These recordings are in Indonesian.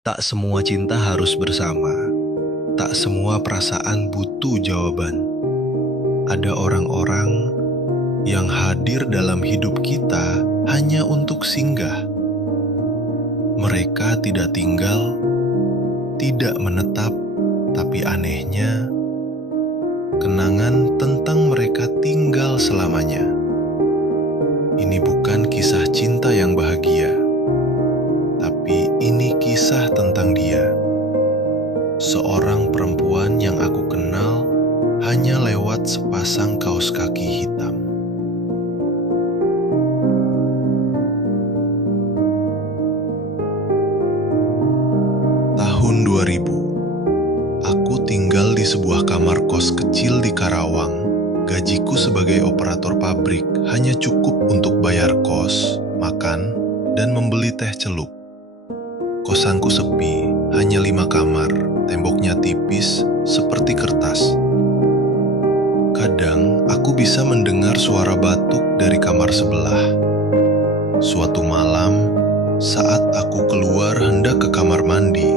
Tak semua cinta harus bersama. Tak semua perasaan butuh jawaban. Ada orang-orang yang hadir dalam hidup kita hanya untuk singgah. Mereka tidak tinggal, tidak menetap, tapi anehnya, kenangan tentang mereka tinggal selamanya. Ini bukan kisah cinta yang bahagia, tapi ini kisah tentang dia. Seorang perempuan yang aku kenal hanya lewat sepasang kaos kaki hitam. Tahun 2000, aku tinggal di sebuah kamar kos kecil di Karawang. Gajiku sebagai operator pabrik hanya cukup untuk bayar kos, makan, dan membeli teh celup. Kosanku sepi, hanya 5 kamar, temboknya tipis seperti kertas. Kadang aku bisa mendengar suara batuk dari kamar sebelah. Suatu malam, saat aku keluar hendak ke kamar mandi,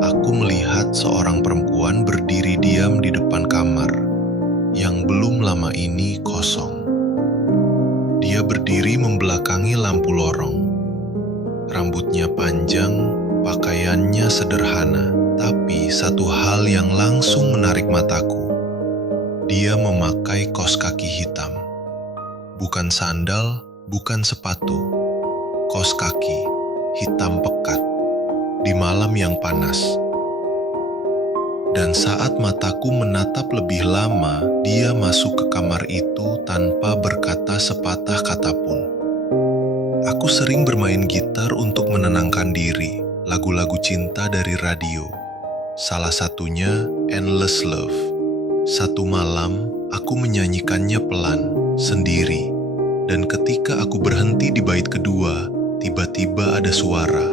aku melihat seorang perempuan berdiri diam di depan kamar yang belum lama ini kosong. Dia berdiri membelakangi lampu lorong. Rambutnya panjang, pakaiannya sederhana, tapi satu hal yang langsung menarik mataku. Dia memakai kaos kaki hitam. Bukan sandal, bukan sepatu. Kaos kaki hitam pekat di malam yang panas. Dan saat mataku menatap lebih lama, dia masuk ke kamar itu tanpa berkata sepatah kata pun. Aku sering bermain gitar untuk menenangkan diri, lagu-lagu cinta dari radio. Salah satunya Endless Love. Satu malam, aku menyanyikannya pelan, sendiri. Dan ketika aku berhenti di bait kedua, tiba-tiba ada suara.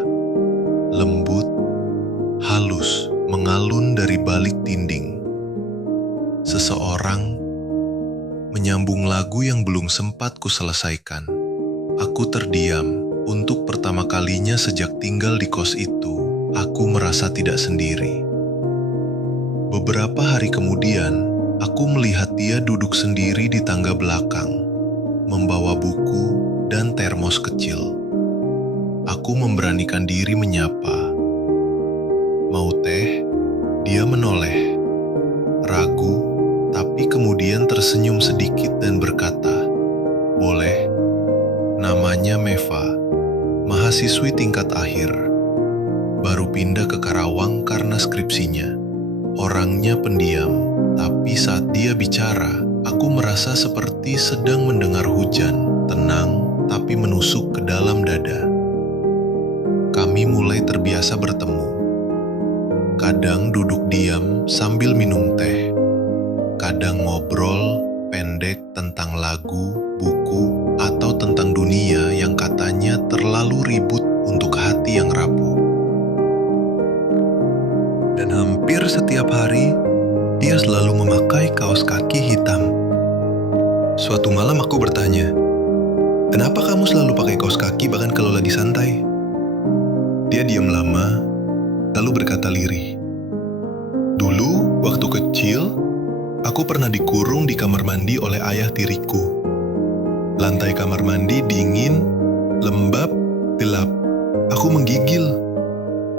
Lembut, halus, mengalun dari balik dinding. Seseorang menyambung lagu yang belum sempat kuselesaikan. Aku terdiam. Untuk pertama kalinya sejak tinggal di kos itu, aku merasa tidak sendiri. Beberapa hari kemudian, aku melihat dia duduk sendiri di tangga belakang, membawa buku dan termos kecil. Aku memberanikan diri menyapa. Mau teh? Dia menoleh, ragu, tapi kemudian tersenyum sedikit dan berkata, "Boleh." Namanya Meva, mahasiswi tingkat akhir. Baru pindah ke Karawang karena skripsinya. Orangnya pendiam, tapi saat dia bicara, aku merasa seperti sedang mendengar hujan, tenang tapi menusuk ke dalam dada. Kami mulai terbiasa bertemu. Kadang duduk diam sambil minum teh. Kadang ngobrol pendek tentang lagu, buku, atau tentang dunia yang katanya terlalu ribut untuk hati yang rapuh. Dan hampir setiap hari, dia selalu memakai kaos kaki hitam. Suatu malam aku bertanya, "Kenapa kamu selalu pakai kaos kaki bahkan kalau lagi santai?" Dia diam lama, lalu berkata lirih, "Dulu, waktu kecil, aku pernah dikurung di kamar mandi oleh ayah tiriku. Lantai kamar mandi dingin, lembab, gelap. Aku menggigil.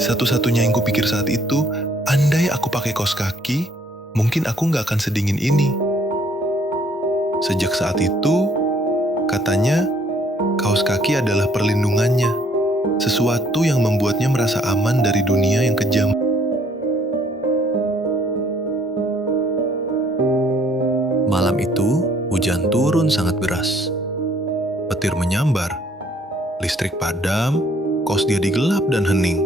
Satu-satunya yang kupikir saat itu, andai aku pakai kaos kaki, mungkin aku nggak akan sedingin ini." Sejak saat itu, katanya, kaos kaki adalah perlindungannya. Sesuatu yang membuatnya merasa aman dari dunia yang kejam. Malam itu, hujan turun sangat deras. Petir menyambar, listrik padam, kos dia digelap dan hening.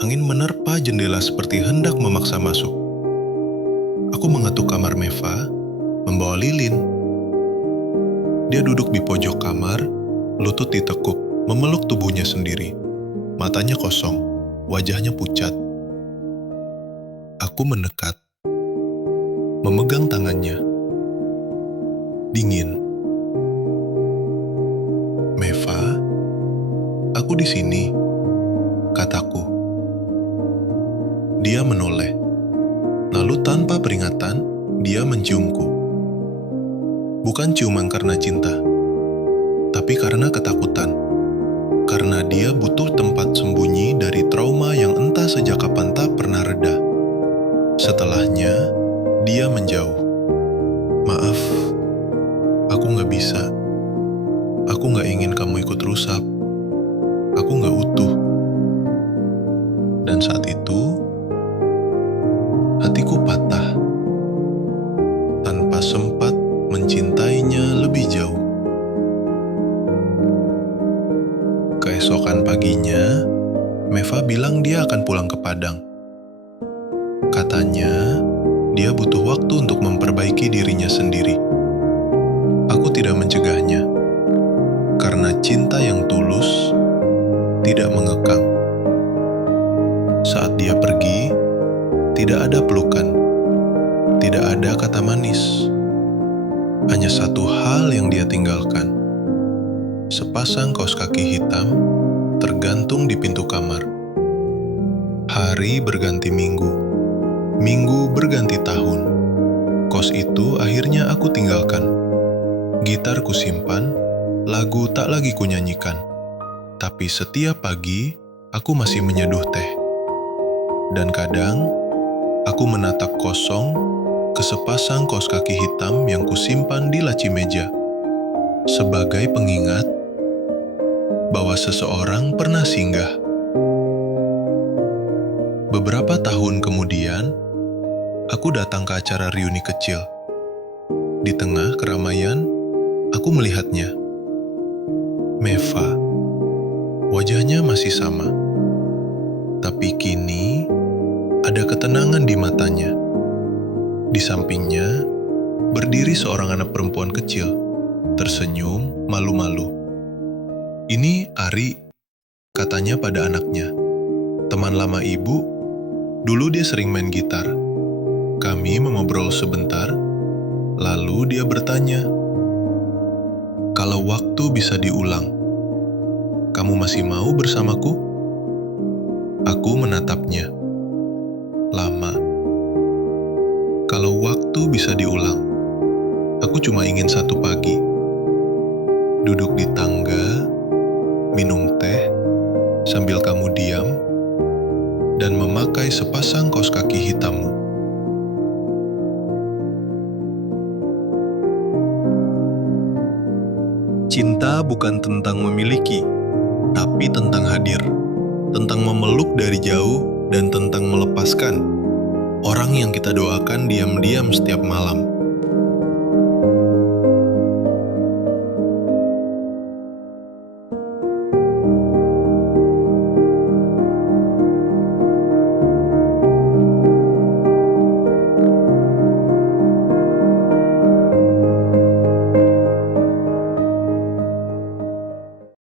Angin menerpa jendela seperti hendak memaksa masuk. Aku mengetuk kamar Meva, membawa lilin. Dia duduk di pojok kamar, lutut ditekuk, memeluk tubuhnya sendiri. Matanya kosong, wajahnya pucat. Aku mendekat, memegang tangannya. Dingin. "Meva, aku di sini," kataku. dia menoleh. Lalu tanpa peringatan, dia menciumku. Bukan ciuman karena cinta, tapi karena ketakutan. Karena dia butuh tempat sembunyi dari trauma yang entah sejak kapan tak pernah reda. Setelahnya, dia menjauh. Maaf, aku gak bisa. Aku gak ingin kamu ikut rusap. Aku gak utuh. Dan saat itu, hatiku patah. Tanpa sempat mencintainya lebih jauh. Keesokan paginya, Meva bilang dia akan pulang ke Padang. Katanya, dia butuh waktu untuk memperbaiki dirinya sendiri. Aku tidak mencegahnya, karena cinta yang tulus tidak mengekang. Saat dia pergi, tidak ada pelukan, tidak ada kata manis. Hanya satu hal yang dia tinggalkan. Sepasang kaos kaki hitam tergantung di pintu kamar. Hari berganti minggu, minggu berganti tahun. Kos itu akhirnya aku tinggalkan. Gitar ku simpan, lagu tak lagi kunyanyikan. Tapi setiap pagi, aku masih menyeduh teh. Dan kadang, aku menatap kosong ke sepasang kaos kaki hitam yang kusimpan di laci meja. Sebagai pengingat bahwa seseorang pernah singgah. Beberapa tahun kemudian, aku datang ke acara reuni kecil. Di tengah keramaian, aku melihatnya. Meva, wajahnya masih sama. Tapi kini, ada ketenangan di matanya. Di sampingnya, berdiri seorang anak perempuan kecil, tersenyum malu-malu. Ini Ari, katanya pada anaknya. Teman lama ibu, dulu dia sering main gitar. Kami mengobrol sebentar, lalu dia bertanya, "Kalau waktu bisa diulang, kamu masih mau bersamaku?" Aku menatapnya. Lama. Kalau waktu bisa diulang, aku cuma ingin satu pagi. Duduk di tangga, minum teh, sambil kamu diam, dan memakai sepasang kaos kaki hitammu. Cinta bukan tentang memiliki, tapi tentang hadir. Tentang memeluk dari jauh dan tentang melepaskan orang yang kita doakan diam-diam setiap malam.